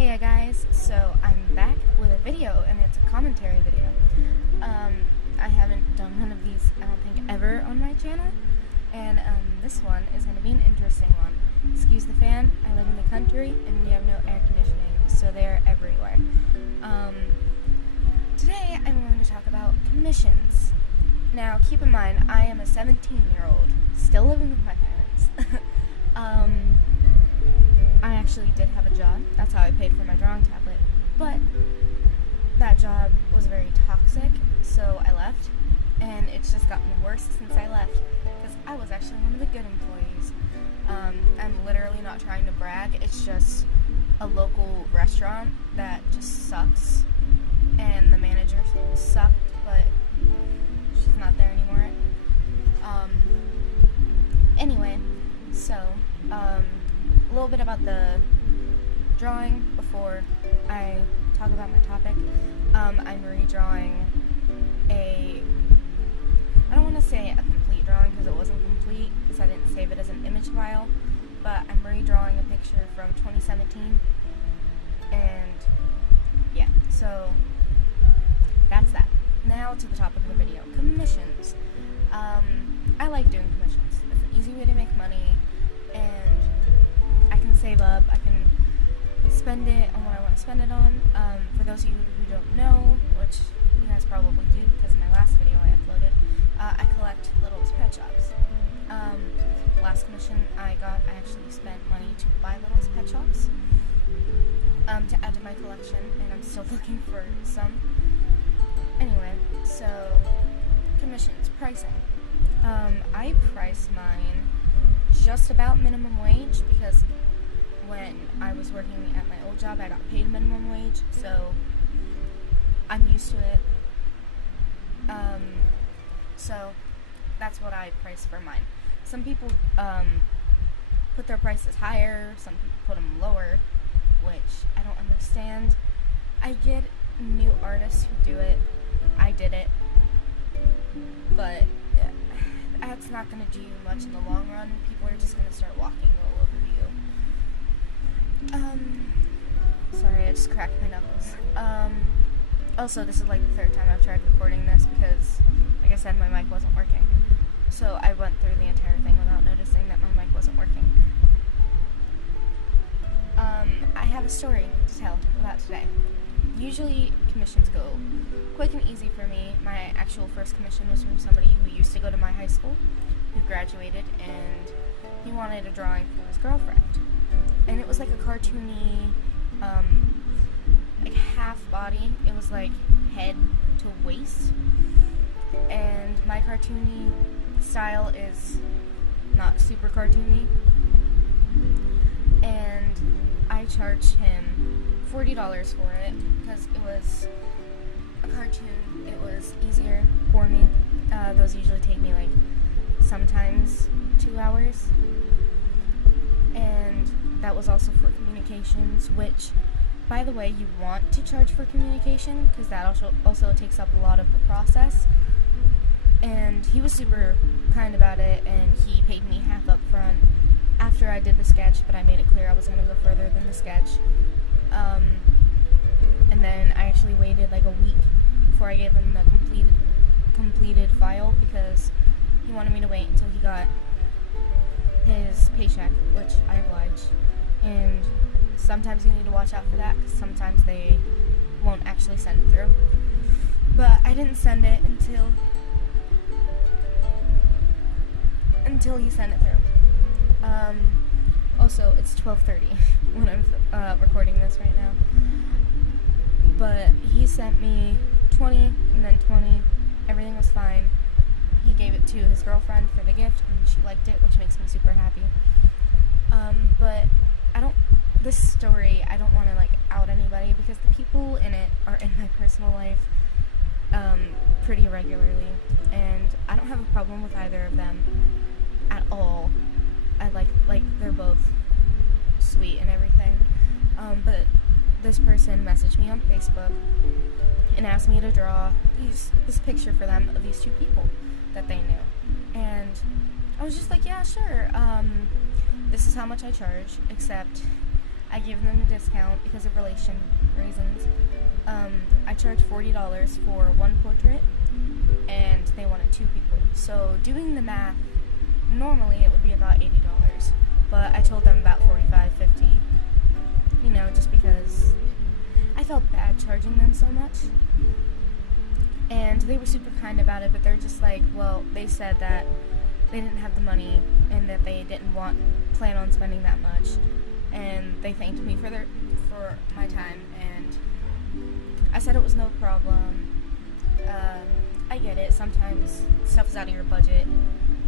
Hey guys, so I'm back with a video, and it's a commentary video. I haven't done one of these, I don't think, ever on my channel, and this one is going to be an interesting one. Excuse the fan, I live in the country, and we have no air conditioning, so they're everywhere. Today I'm going to talk about commissions. Now, keep in mind, I am a 17-year-old, still living with my parents. I actually did have a job. That's how I paid for my drawing tablet. But that job was very toxic, so I left. And it's just gotten worse since I left, because I was actually one of the good employees. I'm literally not trying to brag. It's just a local restaurant that just sucks. And the manager sucked, but she's not there anymore. Anyway, so, a little bit about the drawing before I talk about my topic. I'm redrawing I don't want to say a complete drawing because it wasn't complete because I didn't save it as an image file, but I'm redrawing a picture from 2017, and yeah, so that's that. Now to the topic of the video, commissions. I like doing commissions. It's an easy way to make money, and I can save up, I can spend it on what I want to spend it on. For those of you who don't know, which you guys probably do because in my last video I uploaded, I collect Littlest Pet Shops. Last commission I actually spent money to buy Littlest Pet Shops to add to my collection, and I'm still looking for some. Anyway, so commissions, pricing. I price mine just about minimum wage because when I was working at my old job, I got paid minimum wage, so I'm used to it. So that's what I price for mine. Some people put their prices higher, some people put them lower, which I don't understand. I get new artists who do it. I did it, but that's not going to do much in the long run. People are just going to start walking all over you. Sorry, I just cracked my knuckles. Also, this is like the third time I've tried recording this because, like I said, my mic wasn't working. So I went through the entire thing without noticing that my mic wasn't working. I have a story to tell about today. Usually commissions go quick and easy for me. My actual first commission was from somebody who used to go to my high school, who graduated, and he wanted a drawing for his girlfriend. And it was like a cartoony, like half body. It was like head to waist. And my cartoony style is not super cartoony. And I charged him $40 for it because it was a cartoon. It was easier for me. Those usually take me like sometimes 2 hours, and that was also for communications, which, by the way, you want to charge for communication because that also takes up a lot of the process. And he was super kind about it, and he paid me half up front after I did the sketch, but I made it clear I was going to go further than the sketch. And then I actually waited like a week before I gave him the completed file because he wanted me to wait until he got his paycheck, which I obliged. And sometimes you need to watch out for that because sometimes they won't actually send it through. But I didn't send it until he sent it through. Also, it's 12:30 when I'm recording this right now. But he sent me 20 and then 20. Everything was fine. He gave it to his girlfriend for the gift, and she liked it, which makes me super happy. But this story, I don't want to like out anybody because the people in it are in my personal life pretty regularly, and I don't have a problem with either of them at all. I like they're both sweet and everything. But this person messaged me on Facebook and asked me to draw this picture for them of these two people that they knew. And I was just like, yeah, sure. This is how much I charge, except I gave them a discount because of relation reasons. I charged $40 for one portrait, and they wanted 2 people. So doing the math, normally it would be about $80, but I told them about $45, $50, just because I felt bad charging them so much. And they were super kind about it, but they're just like, well, they said that they didn't have the money and that they didn't plan on spending that much. And they thanked me for my time, and I said it was no problem. I get it. Sometimes stuff is out of your budget,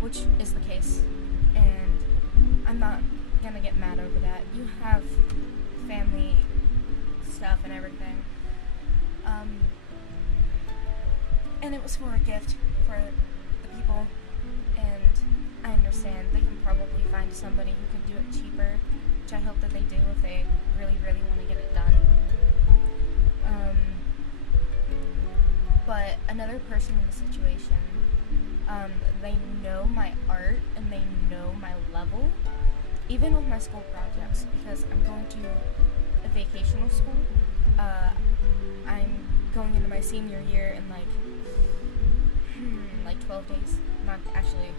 which is the case, and I'm not gonna get mad over that. You have family stuff and everything. And it was for a gift for the people, and I understand they can probably find somebody who can do it cheaper, which I hope that they do if they really, really want to get it done. But another person in the situation, they know my art and they know my level, even with my school projects, because I'm going to a vacational school. I'm going into my senior year in like 12 days. Not actually,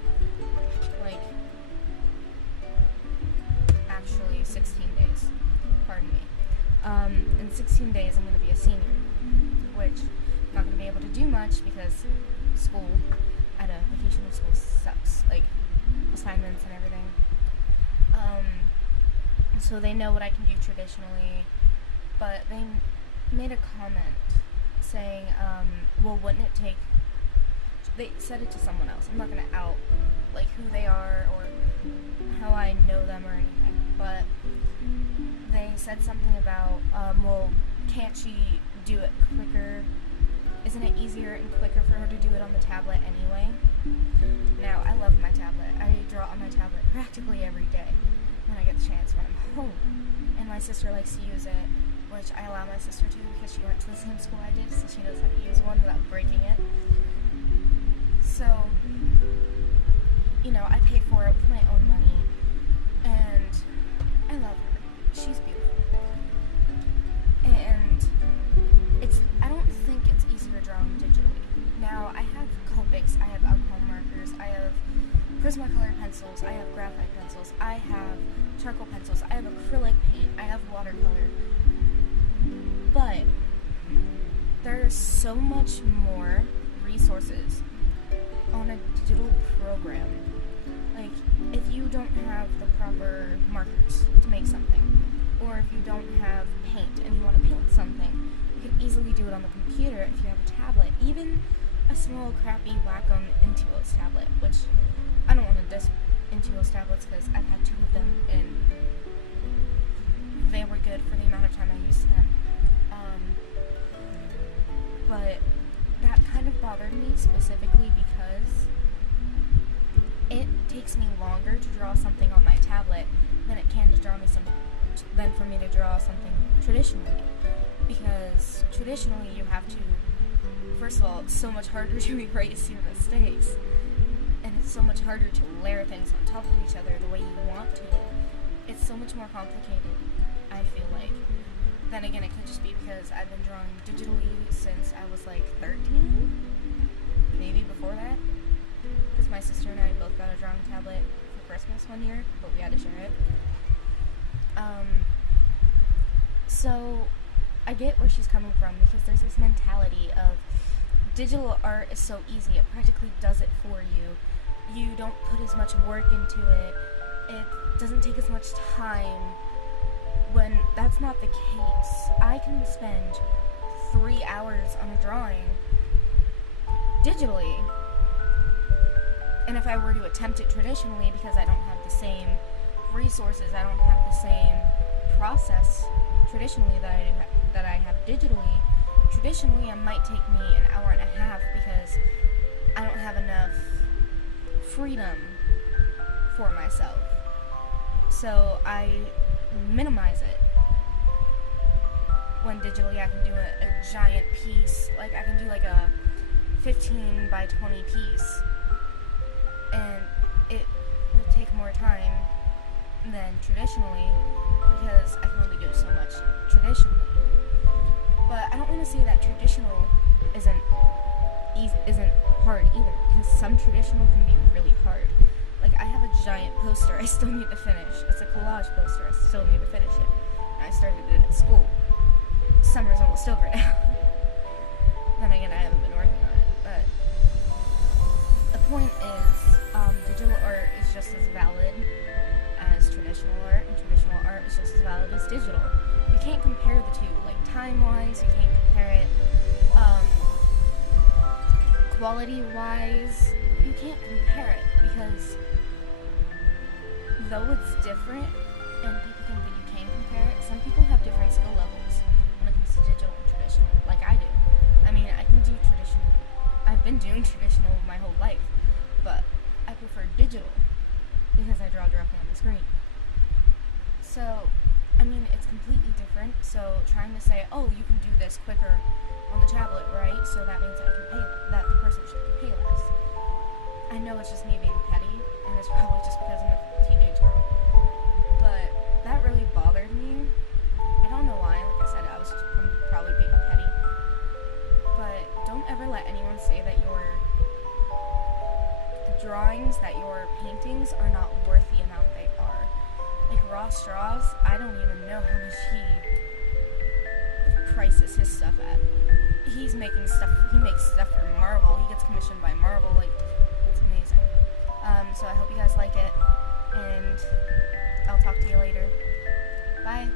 actually 16 days. Pardon me. In 16 days, I'm going to be a senior, which I'm not going to be able to do much because school at a vacational school sucks, like assignments and everything. So they know what I can do traditionally, but they made a comment saying, well, wouldn't it take, they said it to someone else. I'm not going to out, who they are or how I know them or anything, but they said something about, well, can't she do it quicker? Isn't it easier and quicker for her to do it on the tablet anyway? Now, I love my tablet. I draw on my tablet practically every day when I get the chance when I'm home. And my sister likes to use it, which I allow my sister to because she went to the same school I did, so she knows how to use one without breaking it. So, I paid for it with my own money, and I love her. She's beautiful. And I don't think it's easier drawing digitally. Now, I have Copics, I have alcohol markers, I have Prismacolor pencils, I have graphite pencils, I have charcoal pencils, I have acrylic paint, I have watercolor. But there's so much more resources on a digital program. If you don't have the proper markers to make something, or if you don't have paint and you want to paint something, you can easily do it on the computer if you have a tablet. Even a small, crappy Wacom Intuos tablet, which I don't want to diss Intuos tablets because I've had 2 of them and they were good for the amount of time I used them. But that kind of bothered me specifically because it takes me longer to draw something on my tablet than it can to draw me than for me to draw something traditionally. Because traditionally you have to, first of all, it's so much harder to erase your mistakes, and it's so much harder to layer things on top of each other the way you want to. It's so much more complicated, I feel like. Then again, it could just be because I've been drawing digitally since I was 13, maybe before that. Because my sister and I both got a drawing tablet for Christmas one year, but we had to share it. So I get where she's coming from, because there's this mentality of digital art is so easy, it practically does it for you. You don't put as much work into it, it doesn't take as much time, when that's not the case. I can spend 3 hours on a drawing digitally, and if I were to attempt it traditionally, because I don't have the same resources, I don't have the same process traditionally that I have digitally, traditionally it might take me an hour and a half because I don't have enough freedom for myself. So I minimize it. When digitally I can do a giant piece, I can do a 15 by 20 piece, and it will take more time than traditionally, because I can only do so much traditionally. But I don't want to say that traditional isn't hard either, because some traditional can be really hard. Like, I have a giant poster I still need to finish. It's a collage poster. I still need to finish it. And I started it at school. Summer's almost over now. Then again, I haven't been working on it. But the point is, digital art is just as valid as traditional art, and traditional art is just as valid as digital. You can't compare the two. Like, time-wise, you can't compare it. Quality-wise, you can't compare it, because though it's different and people think that you can compare it, some people have different skill levels when it comes to digital and traditional, like I do. I mean, I can do traditional. I've been doing traditional my whole life, but I prefer digital because I draw directly on the screen. So, I mean, it's completely different. So trying to say, oh, you can do this quicker on the tablet, right? So that means I can pay that the person should pay less. I know it's just me being petty, and it's probably just because I'm a teenager, but that really bothered me. I don't know why. Like I said, I'm probably being petty, but don't ever let anyone say that your drawings, that your paintings are not worth the amount they are. Like Ross Strauss, I don't even know how much he prices his stuff at. He makes stuff for Marvel. He gets commissioned by Marvel. Like, it's amazing. So I hope you guys like it, and I'll talk to you later. Bye.